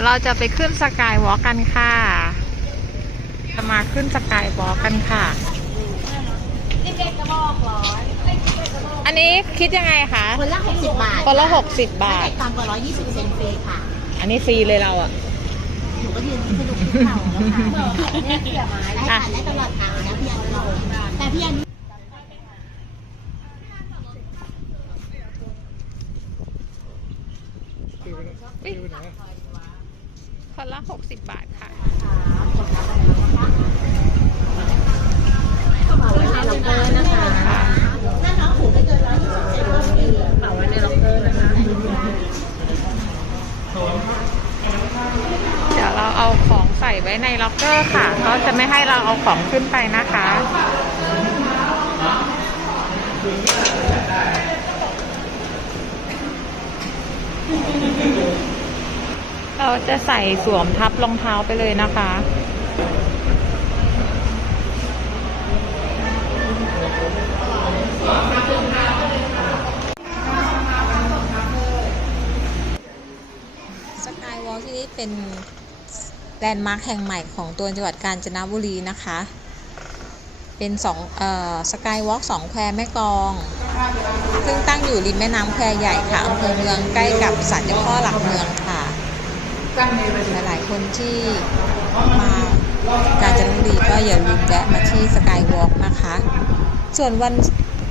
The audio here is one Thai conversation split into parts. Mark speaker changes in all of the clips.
Speaker 1: เดี๋ยวเราจะไปขึ้นสกายวอล์กกันค่ะ จะมาขึ้นสกายวอล์กกันค่ะ อันนี้คิดยังไงคะ
Speaker 2: คนละ60 บาท
Speaker 1: คนละหกสิบบาท
Speaker 2: ถ้าเกิดต่ำกว่า120 เซนฟรีค่ะ
Speaker 1: อันนี้ฟรีเลยเราอะ
Speaker 2: หนูก็ยืนให้ดูเข่าแล้วค่ะเนี่ยเกี่ยวไม้ได้ค่ะได้ตลอดทางนะพี่อันเราแต่พี่อัน
Speaker 1: คนละหกสิบบาทค่ะ
Speaker 2: เป่าไว้ในล็อกเกอร์นะคะถ้าน้องถูไม่เกิน120เซนฟรีเป่าไว้ในล็อกเกอร์นะคะ
Speaker 1: เดี๋ยวเราเอาของใส่ไว้ในล็อกเกอร์ค่ะ ก็จะไม่ให้เราเอาของขึ้นไปนะคะ เราจะใส่สวมทับรองเท้าไปเลยนะคะ สกายวอล์ที่นี่เป็นแลนด์มาร์คแห่งใหม่ของตัวจังหวัดกาญจนบุรีนะคะ เป็นสองเอ่อสกายวอล์กสองแควแม่กอง ซึ่งตั้งอยู่ริมแม่น้ำแควใหญ่ค่ะอำเภอเมืองใกล้กับศาลเจ้าพ่อหลักเมืองค่ะ หลายๆคนที่มากาญจนบุรีก็อย่าลืมแวะมาที่สกายวอล์กนะคะ ส่วนวัน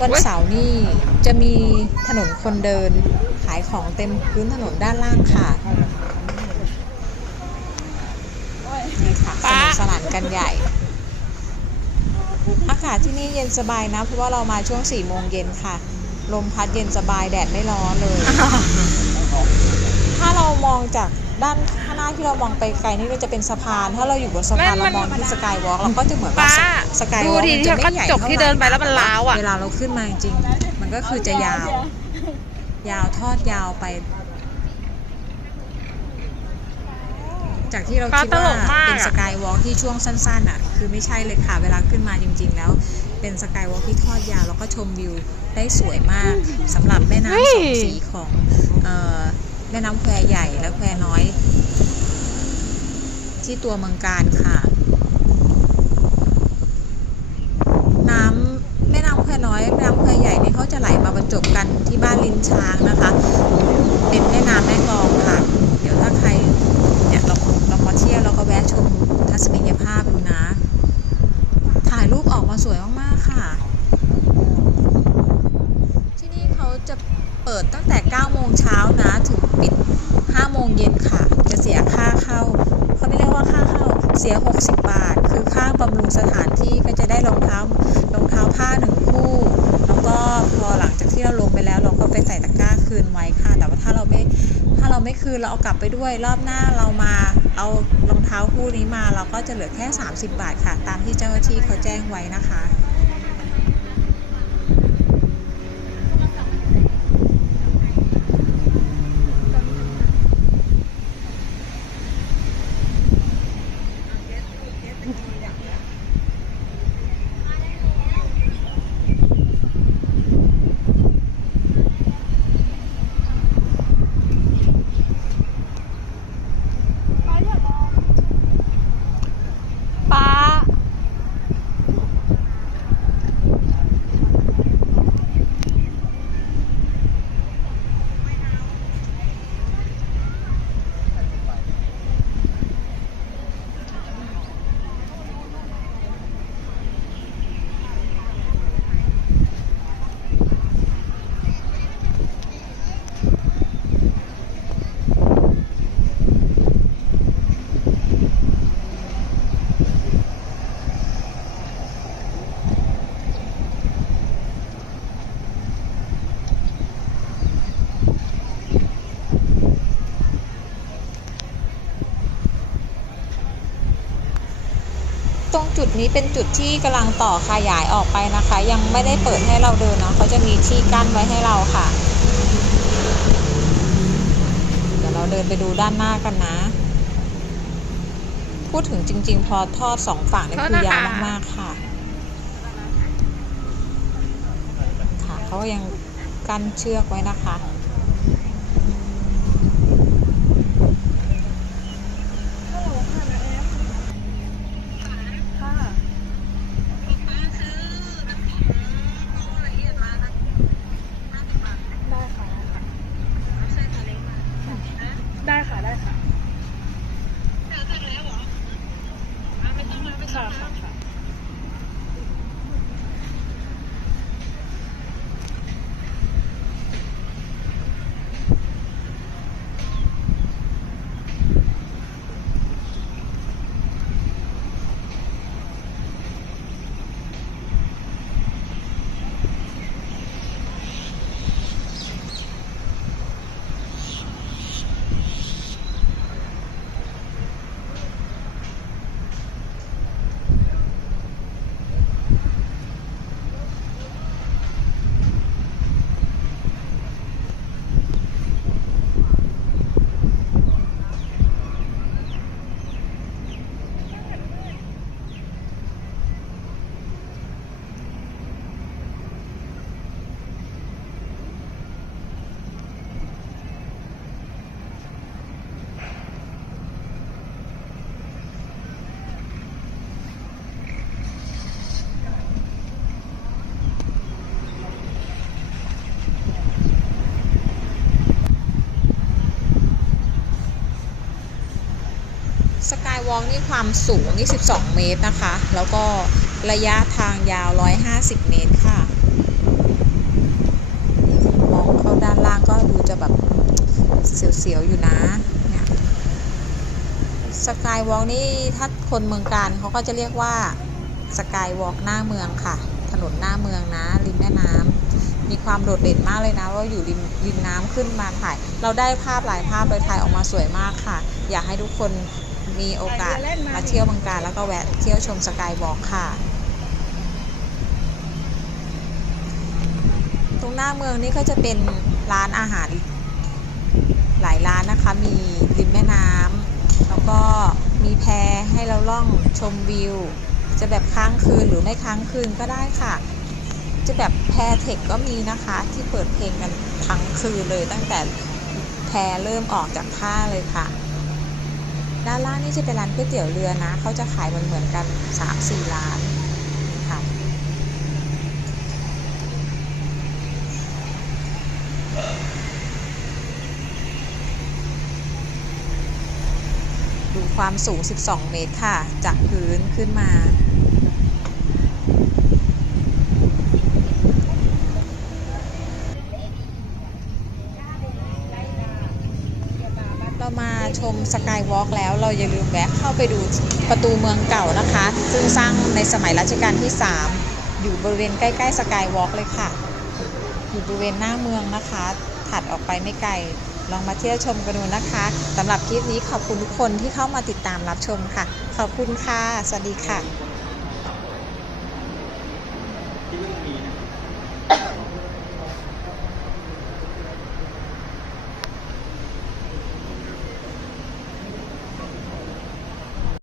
Speaker 1: วันเสาร์นี่จะมีถนนคนเดินขายของเต็มพื้นถนนด้านล่างค่ะนี่ค่ะสนุกสนานกันใหญ่ อากาศที่นี่เย็นสบายนะ เพราะว่าเรามาช่วง4ี่โมงเย็นค่ะ ลมพัดเย็นสบายแดดไม่ร้อนเลย ถ้าเรามองจาก ด้านข้างหน้าที่เรามองไปไกลนี่เราจะเป็นสะพาน ถ้าเราอยู่บนสะพานเรามองที่สกายวอล์กเราก็จะเหมือนว่าป้า
Speaker 3: สกายวอล์ก
Speaker 1: ดูที
Speaker 3: มัน
Speaker 1: ที่
Speaker 3: จะ
Speaker 1: เขา
Speaker 3: ไม่ใหญ่
Speaker 1: จบที่เดินไปแล้วมันล้าวอะ
Speaker 3: เวลาเราขึ้นมาจริงๆมันก็คือจะยาว ยาวทอดยาวไป จากที่เราคิด
Speaker 1: ตล
Speaker 3: ว่าก
Speaker 1: มาก
Speaker 3: เป็น
Speaker 1: อะ
Speaker 3: สกายวอล์กที่ช่วงสั้นๆอะคือไม่ใช่เลยค่ะเวลาขึ้นมาจริง ๆ แล้วเป็นสกายวอล์กที่ทอดยาวแล้วก็ชมวิวได้สวยมากสำหรับแม่น้ำสองสีของเอ่อ แม่น้ำแควใหญ่และแควน้อย ที่ตัวเมืองการค่ะ น้ำแม่น้ำแควน้อยแม่น้ำแควใหญ่นี่เขาจะไหลมาบรรจบกันที่บ้านลินช้างนะคะ เป็นแม่น้ำแม่กลองค่ะ เดี๋ยวถ้าใครเนี่ยเราเรามาเที่ยวเราก็แวะชมทัศนียภาพดูนะ ถ่ายรูปออกมาสวยมากๆค่ะ ที่นี่เขาจะเปิดตั้งแต่ 9 โมงเช้านะ ถึงปิด 5 โมงเย็นค่ะ จะเสียค่าเข้า เขาไม่เรียกว่าค่าเข้า เสีย 60 บาท คือค่าบำรุงสถานที่ก็จะได้รองเท้ารองเท้าผ้าหนึ่งคู่ แล้วก็พอหลังจากที่เราลงไปแล้ว เราก็ไปใส่ตะกร้าคืนไว้ค่ะ แต่ว่าถ้าเราไม่ถ้าเราไม่คืนเราเอากลับไปด้วยรอบหน้าเรามาเอารองเท้าคู่นี้มาเราก็จะเหลือแค่ 30 บาทค่ะ ตามที่เจ้าหน้าที่เขาแจ้งไว้นะคะ นี้เป็นจุดที่กำลังต่อขยายออกไปนะคะ ยังไม่ได้เปิดให้เราเดินเนาะเขาจะมีที่กั้นไว้ให้เราค่ะ เดี๋ยวเราเดินไปดูด้านหน้ากันนะ พูดถึงจริง ๆ พอทอดสองฝั่งนี่คือยาวมากๆค่ะ ค่ะเขายังกั้นเชือกไว้นะคะ สกาย วอลนี่ความสูงนี่ 12 เมตรนะคะ แล้วก็ระยะทางยาว 150 เมตรค่ะ มองเข้าด้านล่างก็ดูจะแบบเสียวๆ อยู่นะเนี่ยสกายวอล์กนี่ถ้าคนเมืองการเขาก็จะเรียกว่าสกายวอล์กหน้าเมืองค่ะ ถนนหน้าเมืองนะ ริมแม่น้ำมีความโดดเด่นมากเลยนะว่าอยู่ริมริมน้ำขึ้นมาถ่าย เราได้ภาพหลายภาพเลยถ่ายออกมาสวยมากค่ะ อยากให้ทุกคน มีโอกาสมาเที่ยวเมืองการแล้วก็แวะเที่ยวชมสกายวอล์กค่ะ ตรงหน้าเมืองนี่ก็จะเป็นร้านอาหารหลายร้านนะคะ มีริมแม่น้ำแล้วก็มีแพให้เราล่องชมวิว จะแบบค้างคืนหรือไม่ค้างคืนก็ได้ค่ะ จะแบบแพเทคก็มีนะคะ ที่เปิดเพลงกันทั้งคืนเลยตั้งแต่แพเริ่มออกจากท่าเลยค่ะ ด้านล่างนี่จะเป็นร้านก๋วยเตี๋ยวเรือนะ เขาจะขายเหมือนเหมือนกัน3-4ร้าศีค่ะดูความสูง 12 เมตรค่ะ จากพื้นขึ้นมา ชมสกายวอล์กแล้ว เราอย่าลืมแวะเข้าไปดูประตูเมืองเก่านะคะ ซึ่งสร้างในสมัยรัชกาลที่ 3 อยู่บริเวณใกล้ๆสกายวอล์กเลยค่ะ อยู่บริเวณหน้าเมืองนะคะ ถัดออกไปไม่ไกล ลองมาเที่ยวชมกันดูนะคะสำหรับคลิปนี้ขอบคุณทุกคนที่เข้ามาติดตามรับชมค่ะ ขอบคุณค่ะ สวัสดีค่ะ